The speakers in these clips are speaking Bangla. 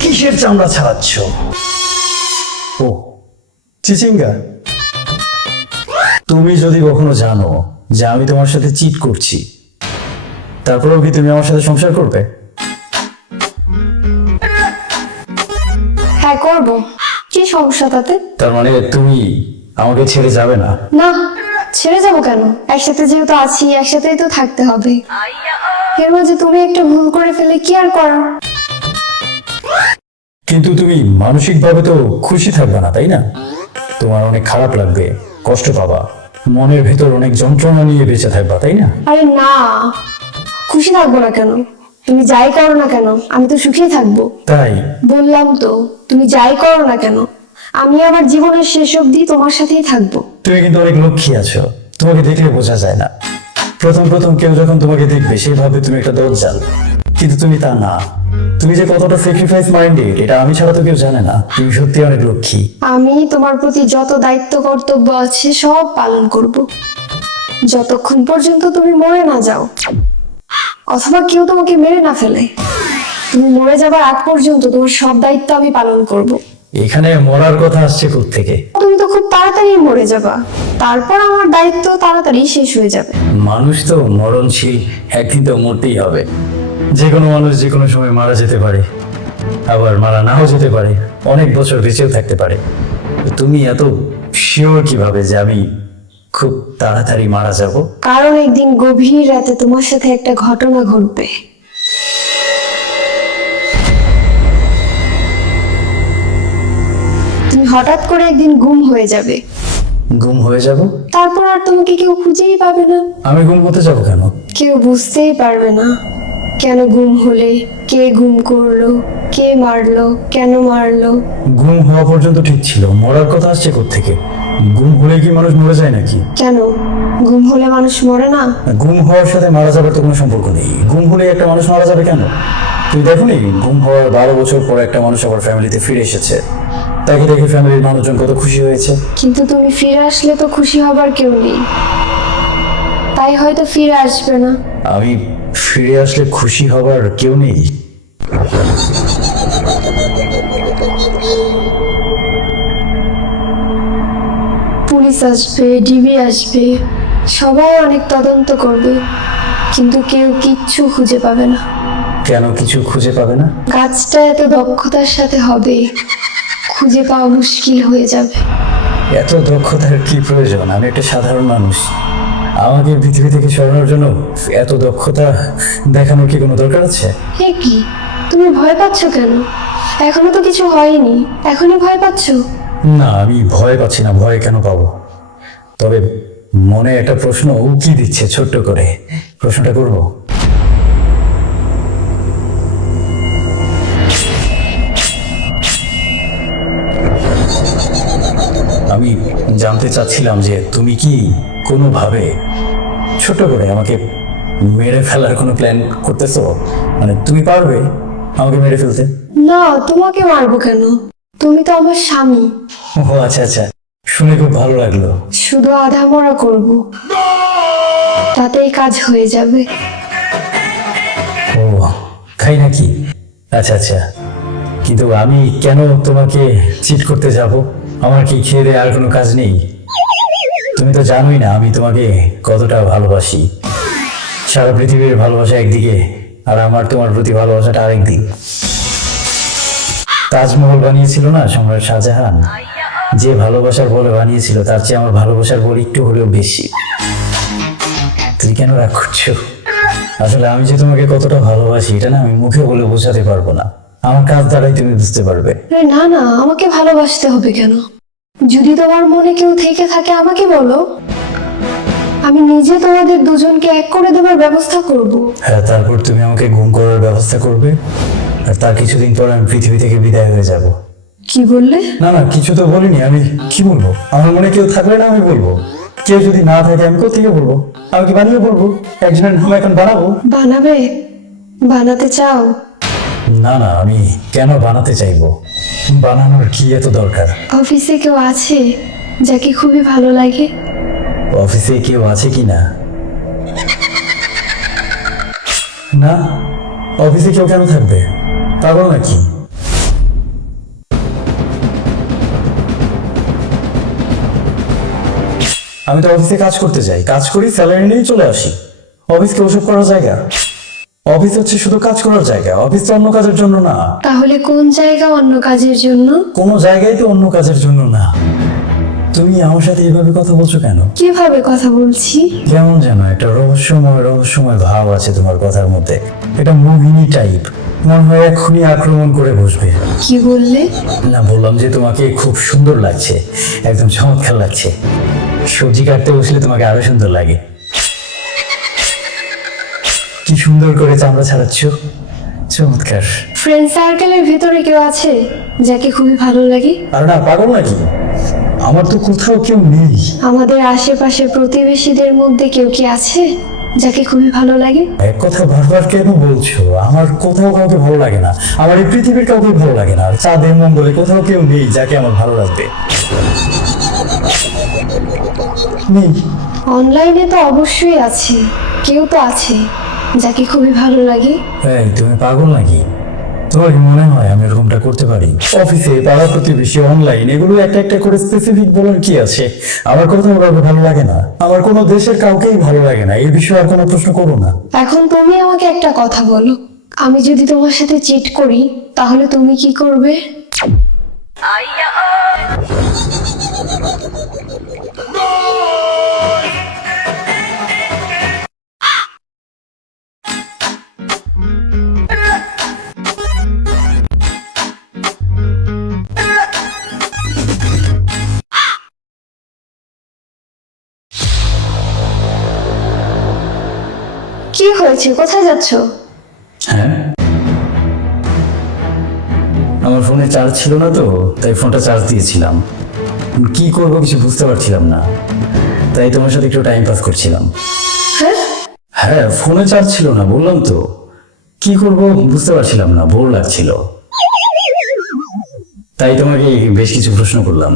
কিসের চামড়া ছাড়াচ্ছ? ও চিচিঙ্গা, তুমি যদি কখনো জানো যে আমি তোমার সাথে চিট করছি, তারপরেও কি তুমি আমার সাথে সংসার করবে? হ্যাঁ করবো, কি সমস্যা তাতে? তার মানে তুমি আমাকে ছেড়ে যাবে না? না, ছেড়ে যাবো কেন? একসাথে যেহেতু আছি, একসাথেই তো থাকতে হবে। এর মাঝে তুমি একটা ভুল করে ফেলে কি আর করার? কিন্তু তুমি মানসিকভাবে তো খুশি থাকবে না, তাই না? তোমার অনেক খারাপ লাগবে, কষ্ট পাবা, মনের ভেতর অনেক যন্ত্রণা নিয়ে বেঁচে থাকবা, তাই না? আরে না, খুশি থাকবো না কেন? তুমি যাই করো না কেন আমি তো সুখেই থাকবো। তাই বললাম তো, তুমি যাই করো না কেন আমি আবার জীবনের শেষ অবধি তোমার সাথেই থাকবো। তুমি কিন্তু অনেক লক্ষ্মী আছো, তোমাকে দেখলে বোঝা যায় না। প্রথম প্রথম কেউ যখন তোমাকে দেখবে সে ভাবে তুমি একটা দজ্জাল, কিন্তু তুমি তা না। তুমি যে কতটা স্যাক্রিফাইস মাইন্ডেড এটা আমি ছাড়া তো কেউ জানে না। তুমি সত্যি অনেক লক্ষ্মী। আমি তোমার প্রতি যত দায়িত্ব কর্তব্য আছে সব পালন করব, যতক্ষণ পর্যন্ত তুমি মরে না যাও, অথবা কেউ তোমাকে মেরে না ফেলে। তুমি মরে যাবার আগ পর্যন্ত তোমার সব দায়িত্ব আমি পালন করব। এখানে মরার কথা আসছে কোত্থেকে? তুমি তো খুব তাড়াতাড়ি মরে যাবা, তারপর আমার দায়িত্ব তাড়াতাড়ি শেষ হয়ে যাবে। মানুষ তো মরণশীল, একদিন তো মরতেই হবে। যে কোনো মানুষ যে কোনো সময় মারা যেতে পারে, আবার মারা নাও যেতে পারে, অনেক বছর বেঁচেও থাকতে পারে। তুমি এত শিওর কিভাবে যে আমি খুব তাড়াতাড়ি মারা যাব? কারণ একদিন গভীর রাতে তোমার সাথে একটা ঘটনা ঘটবে। তুমি হঠাৎ করে একদিন গুম হয়ে যাবে, গুম হয়ে যাব? তারপর আর তোমাকে কেউ খুঁজেই পাবে না। আমি গুম হতে যাব কেন? কেউ বুঝতেই পারবে না কেন গুম হলে, কে গুম করলো, কে মারলো, কেন মারলো। গুম হওয়া পর্যন্ত ঠিক ছিল, মরার কথা আসছে কোত্থেকে? গুম হলে কি মানুষ মরে যায় নাকি? কেন গুম হলে মানুষ মরে না? গুম হওয়ার সাথে মারা যাবার তো কোনো সম্পর্ক নেই। গুম হলে একটা মানুষ মারা যাবে কেন? তুই দেখোনি গুম হওয়ার 12 বছর পর একটা মানুষ আবার ফ্যামিলিতে ফিরে এসেছে, তাকে দেখে ফ্যামিলির মানুষজন কত খুশি হয়েছে। কিন্তু তুমি ফিরে আসলে তো খুশি হবার কেউ নেই, তাই হয়তো ফিরে আসবে না। আমি ফিরে আসলে খুশি হবার কেউ নেই? পুলিশ আসবে, ডিবি আসবে, সবাই অনেক তদন্ত করবে, কিন্তু কেউ কিচ্ছু খুঁজে পাবে না। কেন কিছু খুঁজে পাবে না? কাজটা এত দক্ষতার সাথে হবে, খুঁজে পাওয়া মুশকিল হয়ে যাবে। এত দক্ষতার কি প্রয়োজন? আমি একটা সাধারণ মানুষ, আমাকে পৃথিবী থেকে সরানোর জন্য এত দক্ষতা দেখানোর কি কোনো দরকার আছে? এ কি, তুমি ভয় পাচ্ছ কেন? এখনো তো কিছু হয়নি, এখনই ভয় পাচ্ছ? না, আমি ভয় পাচ্ছি না। ভয় কেন পাবো? তবে মনে একটা প্রশ্ন উকি দিচ্ছে ছোট্ট করে, প্রশ্নটা করব? আমি জানতে চাচ্ছিলাম যে তুমি কি কোনোভাবে ছোট করে আমাকে মেরে ফেলার কোনো প্ল্যান করতেছো? মানে তুমি পারবে আমাকে মেরে ফেলতে? না, তোমাকে মারবো কেন? তুমি তো আমার স্বামী। ও আচ্ছা আচ্ছা, শুনে খুব ভালো লাগলো। শুধু আধা মরা করবো, তাতেই কাজ হয়ে যাবে। ও তাই নাকি? আচ্ছা আচ্ছা, কিন্তু আমি কেন তোমাকে চিট করতে যাব? আমার কি খেয়ে দেয়ে আর কোনো কাজ নেই? তুমি তো জানোই না আমি তোমাকে কতটা ভালোবাসি। সারা পৃথিবীর ভালোবাসা একদিকে, আর আমার তোমার প্রতি ভালোবাসাটা আরেকদিক। তাজমহল বানিয়েছিল না সম্রাট শাহজাহান, যে ভালোবাসার বলে বানিয়েছিল তার চেয়ে আমার ভালোবাসার বল একটু হলেও বেশি। তুই কেন রাগ করছো? আসলে আমি যে তোমাকে কতটা ভালোবাসি এটা না আমি মুখে বলে বোঝাতে পারবো না, আমার কাজ দ্বারাই তুমি বুঝতে পারবে। আরে না না, আমাকে ভালোবাসতে হবে কেন? যদি তোমার মনে কেউ থেকে থাকে আমাকে বলো, আমি নিজে তোমাদের দুজনকে এক করে দেবার ব্যবস্থা করব। হ্যাঁ, তারপর তুমি আমাকে গুম করার ব্যবস্থা করবে, আর তার কিছুদিন পর আমি পৃথিবী থেকে বিদায় হয়ে যাব। কি বললে? না না, কিছু তো বলিনি। আমি কি বলবো? আমার মনে কেউ থাকলে না আমি বলবো, কেউ যদি না থাকে আমি কোথেকে বলবো? আমি কি বানিয়ে বলবো? একজনের নাম এখন বানাবো? বানাবে? বানাতে চাও? না না, আমি কেন বানাতে চাইবো? বানানোর কি এত দরকার? অফিসে কেউ আছে যাকে খুবই ভালো লাগে? অফিসে কেউ আছে কি না? না, অফিসে কেউ কেন থাকবে? পাগল নাকি? আমি তো অফিসে কাজ করতে যাই, কাজ করি, স্যালারি নিয়ে চলে আসি। অফিস কি ওসব করার জায়গা? অফিস হচ্ছে শুধু কাজ করার জায়গা, অফিস তো অন্য কাজের জন্য না। তাহলে কোন জায়গা অন্য কাজের জন্য? কোনো জায়গায় তো অন্য কাজের জন্য না। তুমি আমার সাথে এইভাবে কথা বলছো কেন? কিভাবে কথা বলছি? কেমন যেন একটা রহস্যময় ভাব আছে তোমার কথার মধ্যে। এটা মোহিনী টাইপ, মনে হয় এক্ষুনি আক্রমণ করে বসবে। কি বললে? না, বললাম যে তোমাকে খুব সুন্দর লাগছে, একদম চমৎকার লাগছে। সবজি কাটতে বসলে তোমাকে আরো সুন্দর লাগে। কি সুন্দর করে চামড়া ছাড়াচ্ছ, চমৎকার। ফ্রেন্ড সার্কেলের ভিতরে কেউ আছে যাকে খুবই ভালো লাগে? আর না, পাগল নাকি? আমার তো কোথাও কেউ নেই। আমাদের আশেপাশে প্রতিবেশীদের মধ্যে কেউ কি আছে যাকে খুবই ভালো লাগে? এক কথা বারবার কেন বলছো? আমার কোথাও কাউকে ভালো লাগে না, আমার এই পৃথিবীর কাউকে ভালো লাগে না। চাঁদের মঙ্গলে কোথাও কেউ নেই যাকে আমার ভালো লাগবে। নেই। অনলাইনে তো অবশ্যই আছে, কেউ তো আছে যাকে খুবই ভালো লাগে। এই, তুমি পাগল নাকি? তোমার কি মনে হয় আমি এরকমটা করতে পারি? অফিসে, পাড়া প্রতিবেশী, অনলাইন, এগুলো একটা একটা করে স্পেসিফিক বলার কি আছে? আমার কোথাও কাউকে ভালো লাগে না, আমার কোনো দেশের কাউকেই ভালো লাগে না। এই বিষয়ে আর কোনো প্রশ্ন করো না। এখন তুমি আমাকে একটা কথা বলো, আমি যদি তোমার সাথে চিট করি তাহলে তুমি কি করবে? কি হয়েছে, কোথায় যাচ্ছ? হ্যাঁ, আমার ফোনে চার্জ ছিল না তো, তাই ফোনটা চার্জ দিয়েছিলাম। কি করবো কিছু বুঝতে পারছিলাম না, তাই তোমার সাথে একটু টাইম পাস করছিলাম। হ্যাঁ, হ্যাঁ, ফোনে চার্জ ছিল না, বললাম তো। কি করবো বুঝতে পারছিলাম না, বোর লাগছিল, তাই তোমাকে বেশ কিছু প্রশ্ন করলাম।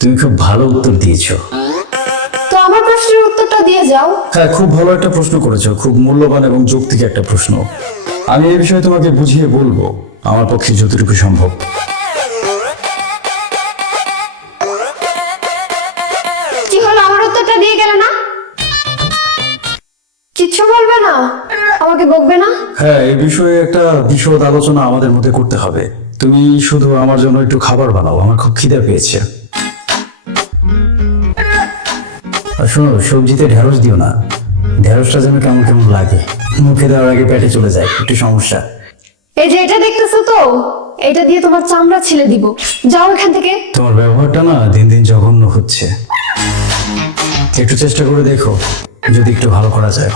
তুমি খুব ভালো উত্তর দিয়েছো। তো আমার প্রশ্নের উত্তরটা দিয়ে যাও। হ্যাঁ, খুব ভালো একটা প্রশ্ন করেছো, খুব মূল্যবান এবং যৌক্তিক একটা প্রশ্ন। আমি এই বিষয়ে তোমাকে বুঝিয়ে বলবো আমার পক্ষে যতটুকু সম্ভব। কি হলো, আমার উত্তরটা দিয়ে গেলে না? কিচ্ছু বলবে না? আমাকে বকবে না? হ্যাঁ, এই বিষয়ে একটা বিশদ আলোচনা আমাদের মধ্যে করতে হবে। তুমি শুধু আমার জন্য একটু খাবার বানাও, আমার খুব খিদে পেয়েছে। আর শোনো, সবজিতে ঢেঁড়স দিও না, ঢেঁড়সটা যেন কেমন কেমন লাগে, মুখে দেওয়ার আগে পেটে চলে যায়, একটু সমস্যা। এই যে এটা দেখতেছো তো, এটা দিয়ে তোমার চামড়া ছিলে দিব। যাও এখান থেকে। তোমার ব্যবহারটা না দিন দিন জঘন্য হচ্ছে। একটু চেষ্টা করে দেখো, যদি একটু ভালো করা যায়।